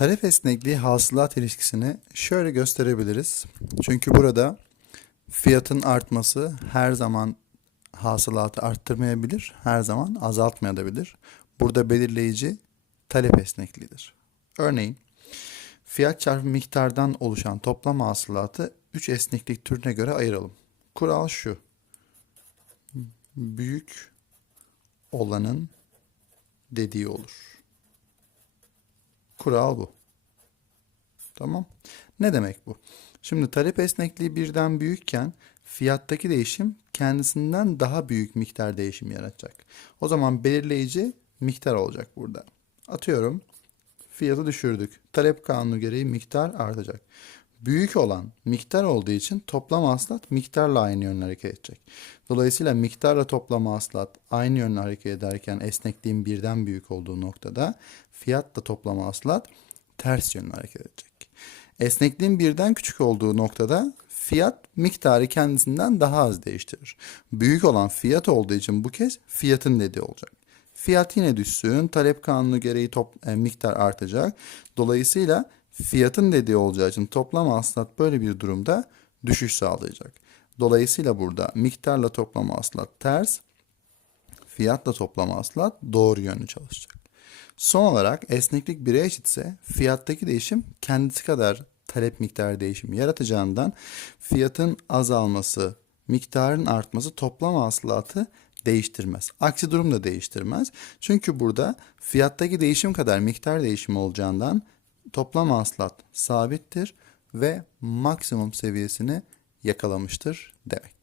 Tarif esnekliği hasılat ilişkisini şöyle gösterebiliriz. Çünkü burada fiyatın artması her zaman hasılatı arttırmayabilir, her zaman azaltmayabilir. Burada belirleyici talep esnekliğidir. Örneğin fiyat çarpı miktardan oluşan toplam hasılatı 3 esneklik türüne göre ayıralım. Kural şu. Büyük olanın dediği olur. Kural bu. Tamam. Ne demek bu? Şimdi talep esnekliği birden büyükken fiyattaki değişim kendisinden daha büyük miktar değişim yaratacak. O zaman belirleyici miktar olacak burada. Atıyorum fiyatı düşürdük. Talep kanunu gereği miktar artacak. Büyük olan miktar olduğu için toplam hasılat miktarla aynı yönde hareket edecek. Dolayısıyla miktarla toplam hasılat aynı yönde hareket ederken esnekliğin birden büyük olduğu noktada fiyatla toplam hasılat ters yönde hareket edecek. Esnekliğin birden küçük olduğu noktada fiyat miktarı kendisinden daha az değiştirir. Büyük olan fiyat olduğu için bu kez fiyatın dediği olacak. Fiyat yine düşsün, talep kanunu gereği top, e, miktar artacak. Dolayısıyla fiyatın dediği olacağı için toplam hasılat böyle bir durumda düşüş sağlayacak. Dolayısıyla burada miktarla toplam hasılat ters, fiyatla toplam hasılat doğru yönlü çalışacak. Son olarak esneklik 1'e eşitse fiyattaki değişim kendisi kadar talep miktarı değişimi yaratacağından fiyatın azalması, miktarın artması toplam hasılatı değiştirmez. Aksi durum da değiştirmez. Çünkü burada fiyattaki değişim kadar miktar değişimi olacağından toplam hasılat sabittir ve maksimum seviyesini yakalamıştır demek.